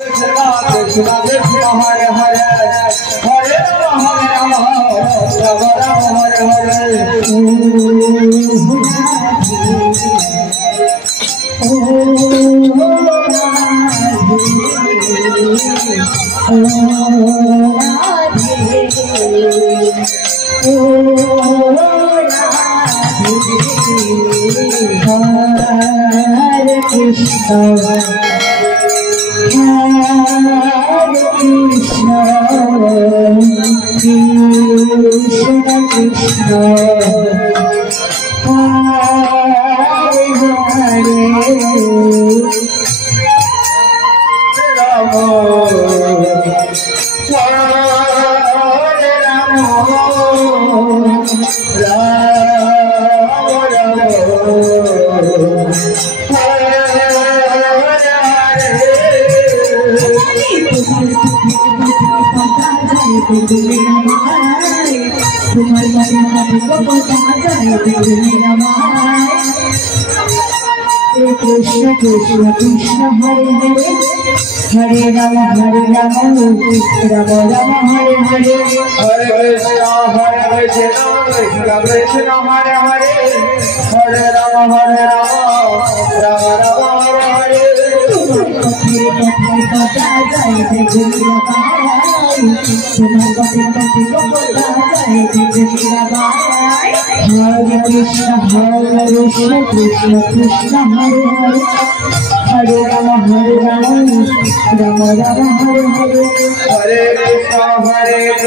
Krishna Krishna Hare Hare Hare Rama Rama Rama Rama Hare Hare Krishna Krishna Krishna Hare Hare Hare Rama Rama Rama Hare Hare Hare Krishna Krishna Krishna Hare Hare Hare Rama Rama Rama Hare Hare Hare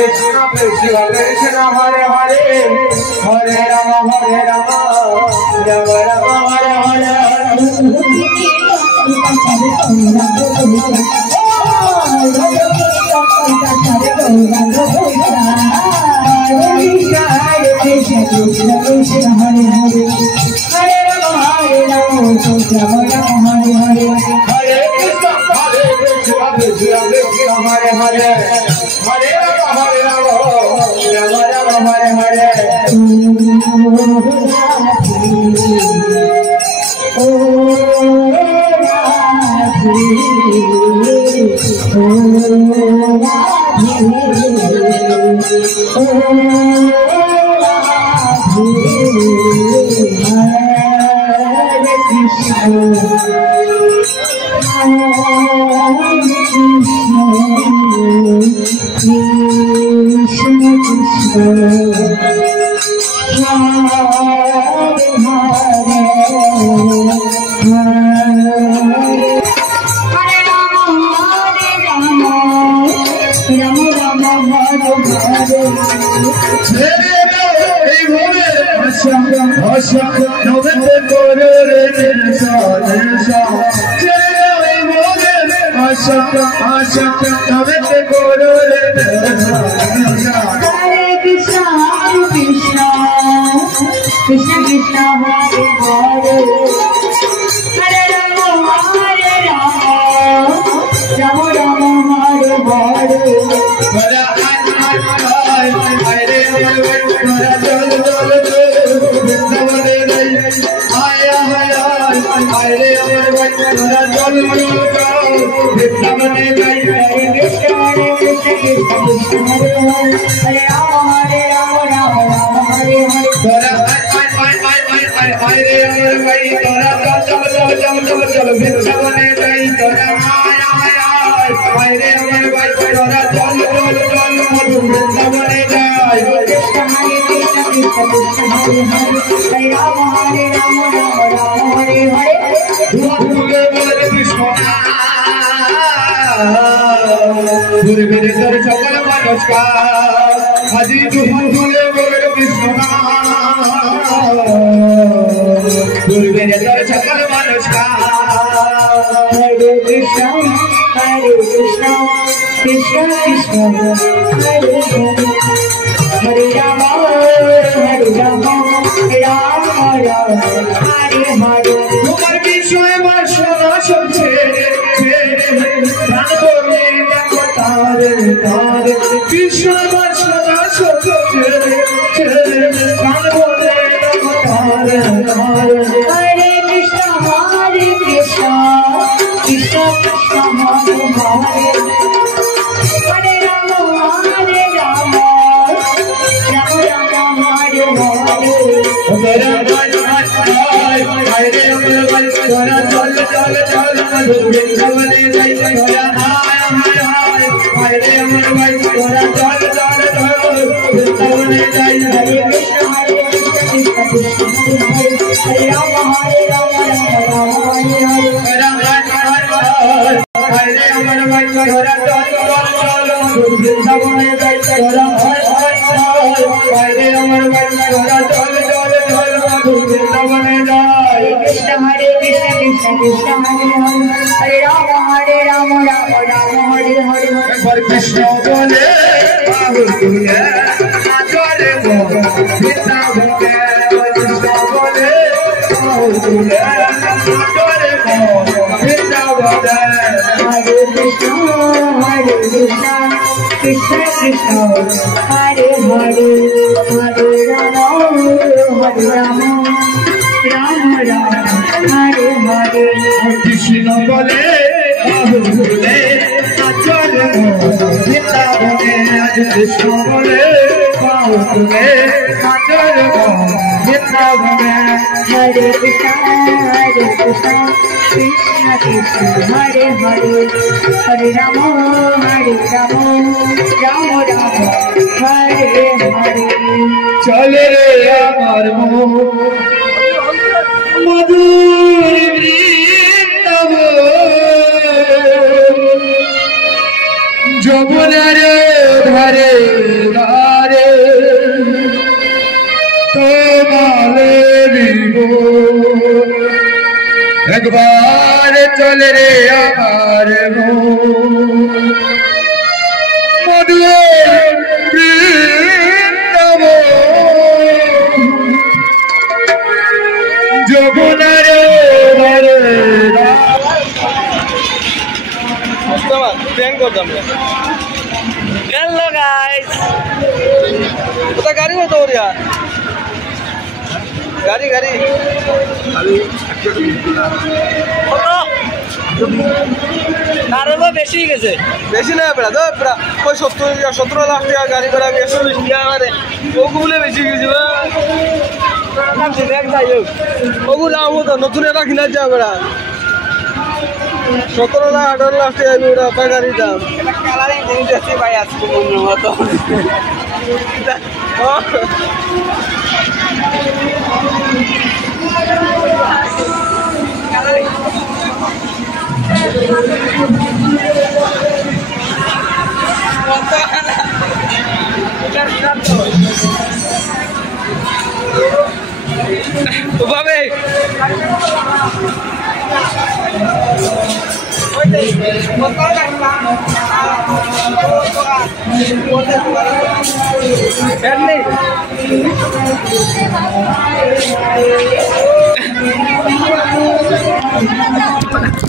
Krishna Krishna Krishna Hare Hare Hare Rama Rama Rama Hare Hare Hare Krishna Krishna Krishna Hare Hare Hare Rama Rama Rama Hare Hare Krishna Krishna Krishna Hare Hare Hare Rama Rama Rama Hare Hare Hare Krishna Krishna Krishna Hare Hare Hare Rama Rama Rama Hare Hare Hare Krishna Krishna Krishna Hare Krishna bole Bahu tule Ajare mo Krishna bole Krishna bole Bahu tule Ajare mo Krishna bole Hare Krishna Krishna Krishna Hare Hare Hare Rama Hare Rama Rama Rama Hare Hare Krishna bole Bahu tule Ajare mo Krishna bole Krishna bole Bahu tule Ajare mo Krishna bole Hare Krishna Krishna Krishna Hare Hare Hare Rama Rama Rama Hare Hare Chale re amar moh Madhur Vrindavan Jamunar dhare dhare Tomale vivo एक बार चल रे आमार मधुर वृंदावन যমুনার ধারে hello guys पता गाड़ी में तो यार गाड़ी गाड़ी আরো বেশি গেছে বেশি না বেড়া তো বেড়া কই 17 লাখ টাকা গাড়ি ভাড়া 120 টাকা করে ওগুলো বেশি গেছে না দেখ যাইও ওগুলো আমো তো নতুন এটা কিনা যা বেড়া 17 লাখ 18 লাখ টাকা ওটা গাড়ির দাম এটা কালারিং জিনিস আছে ভাই আজকে মনে মতো Babe. Oye,